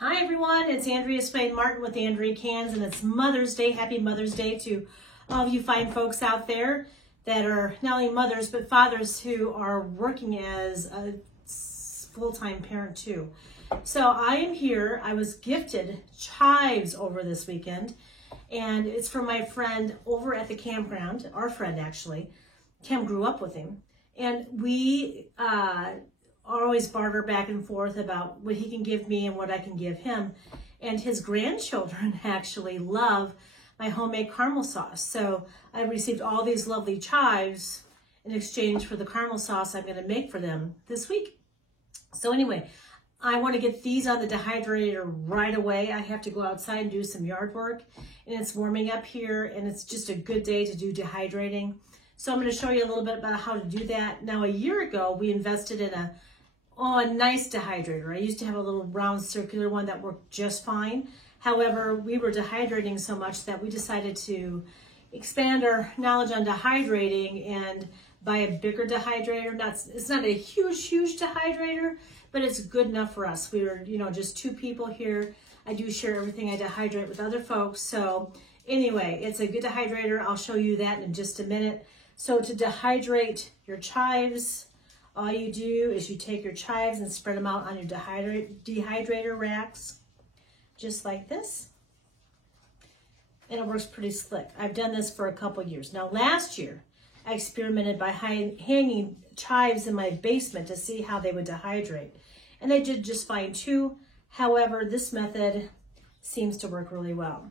Hi everyone, it's Andrea Spain Martin with Andrea Cans, and it's Mother's Day. Happy Mother's Day to all of you fine folks out there that are not only mothers but fathers who are working as a full-time parent too. So I am here. I was gifted chives over this weekend, and it's from my friend over at the campground, our friend actually. Kim grew up with him, and we always barter back and forth about what he can give me and what I can give him. And his grandchildren actually love my homemade caramel sauce. So I received all these lovely chives in exchange for the caramel sauce I'm going to make for them this week. So anyway, I want to get these on the dehydrator right away. I have to go outside and do some yard work, and it's warming up here, and it's just a good day to do dehydrating. So I'm going to show you a little bit about how to do that. Now, a year ago, we invested in a nice dehydrator. I used to have a little round circular one that worked just fine. However, we were dehydrating so much that we decided to expand our knowledge on dehydrating and buy a bigger dehydrator. It's not a huge dehydrator, but it's good enough for us. We were, just two people here. I do share everything I dehydrate with other folks. So anyway, it's a good dehydrator. I'll show you that in just a minute. So to dehydrate your chives, all you do is you take your chives and spread them out on your dehydrator racks, just like this. And it works pretty slick. I've done this for a couple years. Now, last year, I experimented by hanging chives in my basement to see how they would dehydrate. And they did just fine too. However, this method seems to work really well.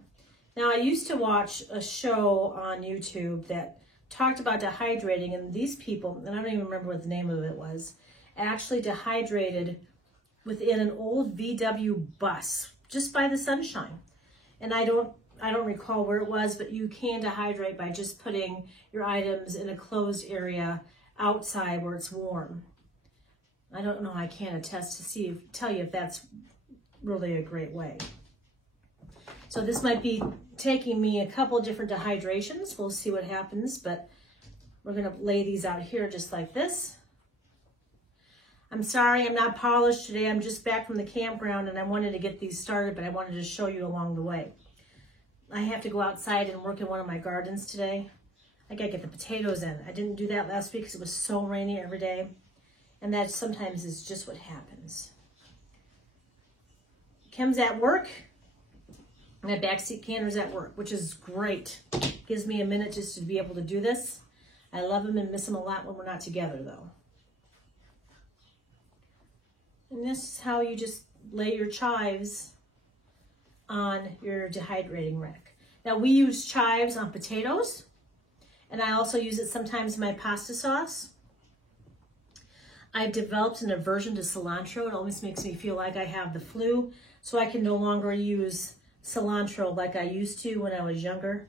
Now, I used to watch a show on YouTube that talked about dehydrating, and these people, and I don't even remember what the name of it was, actually dehydrated within an old VW bus just by the sunshine. And I don't recall where it was, but you can dehydrate by just putting your items in a closed area outside where it's warm. I don't know, I can't attest to tell you if that's really a great way. So this might be taking me a couple different dehydrations. We'll see what happens, but we're gonna lay these out here just like this. I'm sorry I'm not polished today. I'm just back from the campground and I wanted to get these started, but I wanted to show you along the way. I have to go outside and work in one of my gardens today. I gotta get the potatoes in. I didn't do that last week because it was so rainy every day. And that sometimes is just what happens. Kim's at work. My backseat canner's at work, which is great. Gives me a minute just to be able to do this. I love him and miss him a lot when we're not together, though. And this is how you just lay your chives on your dehydrating rack. Now, we use chives on potatoes, and I also use it sometimes in my pasta sauce. I've developed an aversion to cilantro. It almost makes me feel like I have the flu, so I can no longer use cilantro like I used to when I was younger.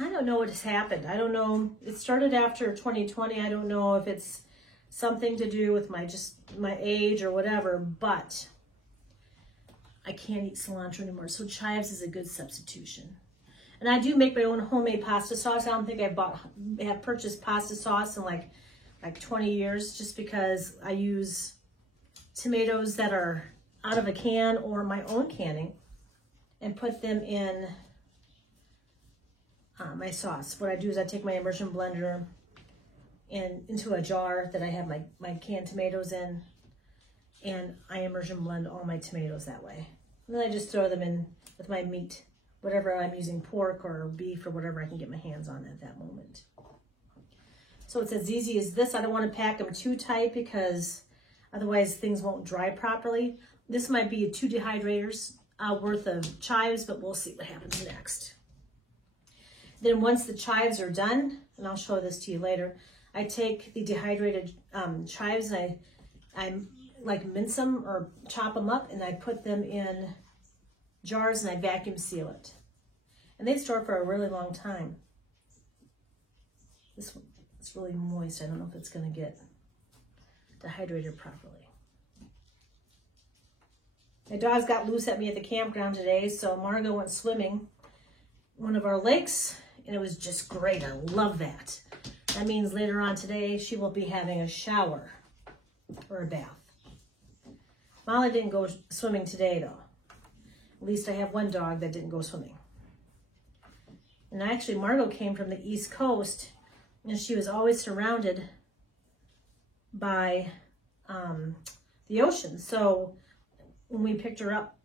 I don't know what has happened. I don't know. It started after 2020. I don't know if it's something to do with my age or whatever, but I can't eat cilantro anymore. So chives is a good substitution. And I do make my own homemade pasta sauce. I don't think I have purchased pasta sauce in like 20 years, just because I use tomatoes that are out of a can or my own canning and put them in my sauce. What I do is I take my immersion blender and into a jar that I have my canned tomatoes in, and I immersion blend all my tomatoes that way. And then I just throw them in with my meat, whatever I'm using, pork or beef or whatever I can get my hands on at that moment. So it's as easy as this. I don't want to pack them too tight because otherwise things won't dry properly. This might be 2 dehydrators worth of chives, but we'll see what happens next. Then once the chives are done, and I'll show this to you later, I take the dehydrated chives and I like mince them or chop them up, and I put them in jars and I vacuum seal it. And they store for a really long time. This one, it's really moist. I don't know if it's going to get dehydrated properly. My dogs got loose at me at the campground today, so Margot went swimming in one of our lakes, and it was just great. I love that. That means later on today, she will be having a shower or a bath. Molly didn't go swimming today, though. At least I have one dog that didn't go swimming. And actually, Margot came from the East Coast, and she was always surrounded by the ocean. So when we picked her up,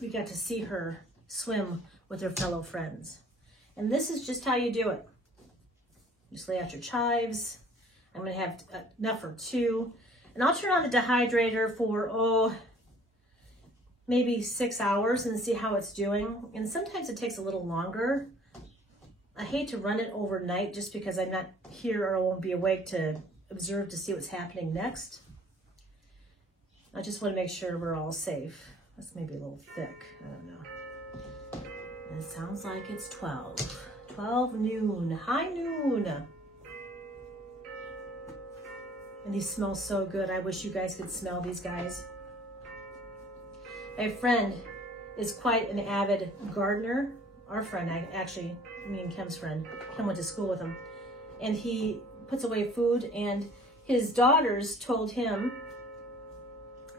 we got to see her swim with her fellow friends. And this is just how you do it. Just lay out your chives. I'm going to have enough for 2. And I'll turn on the dehydrator for, maybe 6 hours and see how it's doing. And sometimes it takes a little longer. I hate to run it overnight just because I'm not here or I won't be awake to observe to see what's happening next. I just want to make sure we're all safe. That's maybe a little thick. I don't know. And it sounds like it's 12. 12 noon. High noon. And these smell so good. I wish you guys could smell these guys. My friend is quite an avid gardener. Our friend, actually, me and Kim's friend. Kim went to school with him. And he puts away food, and his daughters told him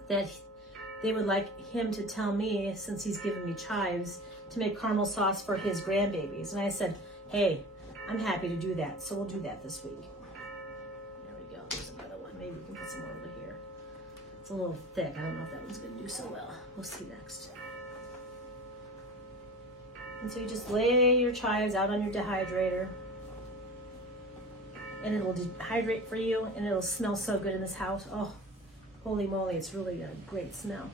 that they would like him to tell me, since he's given me chives, to make caramel sauce for his grandbabies. And I said, hey, I'm happy to do that. So we'll do that this week. There we go. There's another one. Maybe we can put some more over here. It's a little thick. I don't know if that one's going to do so well. We'll see next. And so you just lay your chives out on your dehydrator. And it will dehydrate for you. And it'll smell so good in this house. Oh, holy moly. It's really a great smell.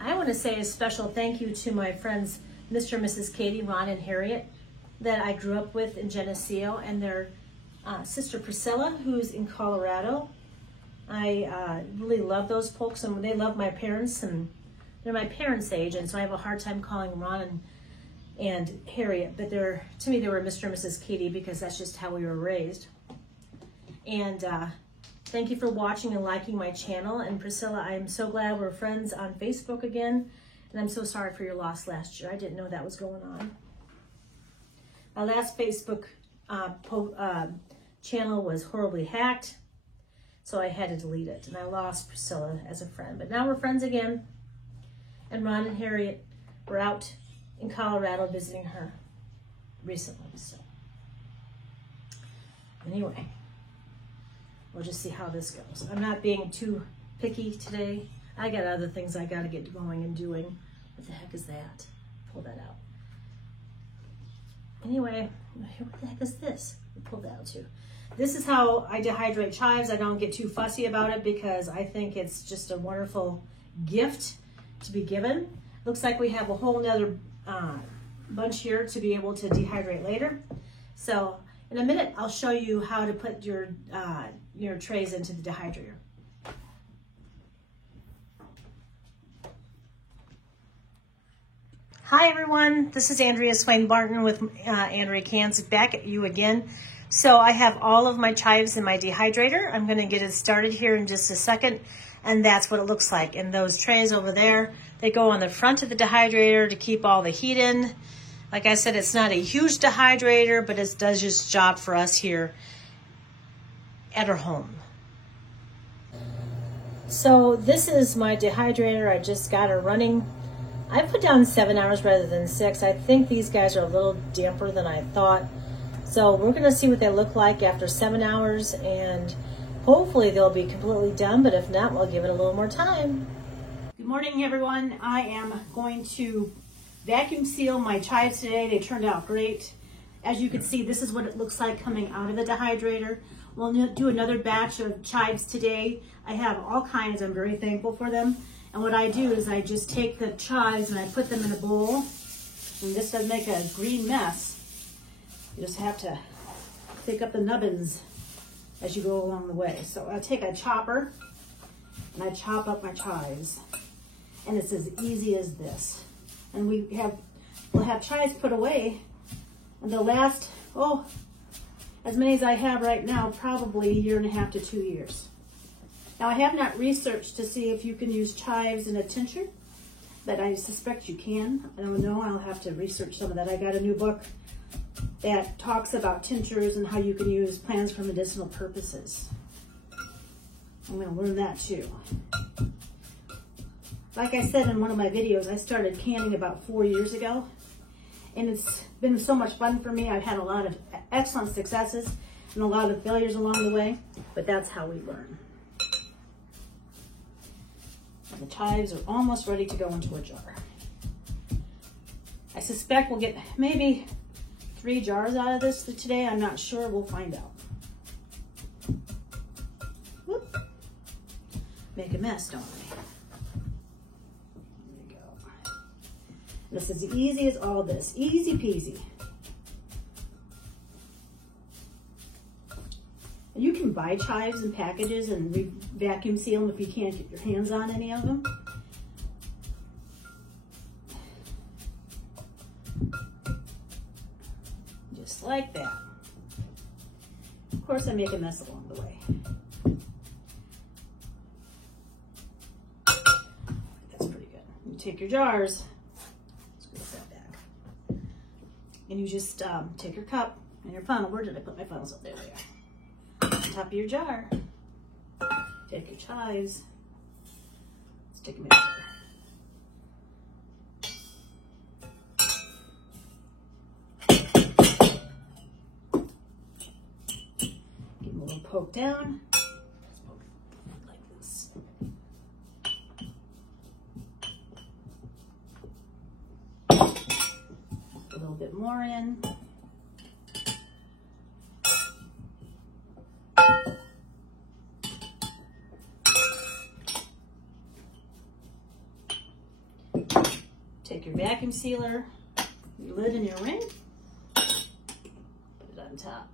I want to say a special thank you to my friends, Mr. and Mrs. Katie, Ron, and Harriet, that I grew up with in Geneseo, and their sister Priscilla, who's in Colorado. I really love those folks, and they love my parents, and they're my parents' age, and so I have a hard time calling Ron and Harriet, but to me they were Mr. and Mrs. Katie because that's just how we were raised. And thank you for watching and liking my channel. And Priscilla, I'm so glad we're friends on Facebook again, and I'm so sorry for your loss last year. I didn't know that was going on. Our last Facebook channel was horribly hacked, so I had to delete it, and I lost Priscilla as a friend. But now we're friends again, and Ron and Harriet were out in Colorado visiting her recently. So anyway, we'll just see how this goes. I'm not being too picky today. I got other things I got to get going and doing. What the heck is that? Pull that out. Anyway, what the heck is this? Pull that out too. This is how I dehydrate chives. I don't get too fussy about it because I think it's just a wonderful gift to be given. Looks like we have a whole nother bunch here to be able to dehydrate later. So in a minute, I'll show you how to put your trays into the dehydrator. Hi everyone, this is Andrea Swain Barton with Andrea Cans, back at you again. So I have all of my chives in my dehydrator. I'm going to get it started here in just a second, and that's what it looks like. And those trays over there, they go on the front of the dehydrator to keep all the heat in. Like I said, it's not a huge dehydrator, but it does its job for us here at our home. So this is my dehydrator. I just got her running. I put down 7 hours rather than 6. I think these guys are a little damper than I thought. So we're going to see what they look like after 7 hours, and hopefully they'll be completely done, but if not, we'll give it a little more time. Good morning, everyone. I am going to vacuum seal my chives today. They turned out great. As you can see, this is what it looks like coming out of the dehydrator. We'll do another batch of chives today. I have all kinds. I'm very thankful for them. And what I do is I just take the chives and I put them in a bowl. And this doesn't make a green mess. You just have to pick up the nubbins as you go along the way. So I take a chopper and I chop up my chives. And it's as easy as this. And we'll have chives put away, and they'll last, as many as I have right now, probably 1.5 to 2 years. Now, I have not researched to see if you can use chives in a tincture, but I suspect you can. I don't know. I'll have to research some of that. I got a new book that talks about tinctures and how you can use plants for medicinal purposes. I'm going to learn that too. Like I said in one of my videos, I started canning about 4 years ago, and it's been so much fun for me. I've had a lot of excellent successes and a lot of failures along the way, but that's how we learn. And the chives are almost ready to go into a jar. I suspect we'll get maybe 3 jars out of this today. I'm not sure. We'll find out. Whoop. Make a mess, don't we? This is as easy as all this. Easy peasy. And you can buy chives in packages and vacuum seal them if you can't get your hands on any of them. Just like that. Of course, I make a mess along the way. That's pretty good. You take your jars. And you just take your cup and your funnel. Where did I put my funnels? Up there they are. On top of your jar. Take your chives. Stick them in there. Give them a little poke down. Like this. A little bit more in. Take your vacuum sealer, your lid and your ring, put it on top.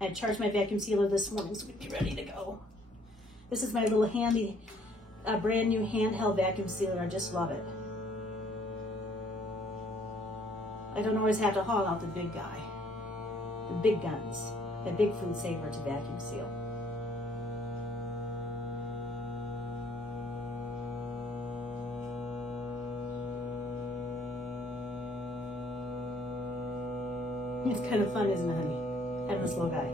I charged my vacuum sealer this morning so we'd be ready to go. This is my little handy, brand new handheld vacuum sealer. I just love it. I don't always have to haul out the big guy, the big guns, the big food saver to vacuum seal. It's kind of fun, isn't it, honey? Having this little guy.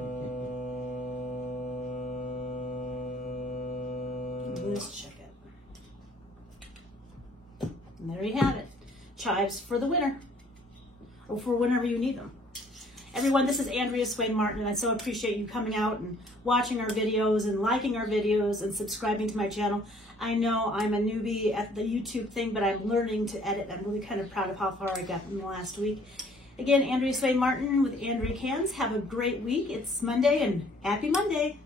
Let's check it. And there you have it. Chives for the winter. Or for whenever you need them. Everyone, this is Andrea Swain Martin, and I so appreciate you coming out and watching our videos and liking our videos and subscribing to my channel. I know I'm a newbie at the YouTube thing, but I'm learning to edit. I'm really kind of proud of how far I got in the last week. Again, Andrea Swain Martin with Andrea Cans. Have a great week. It's Monday, and happy Monday.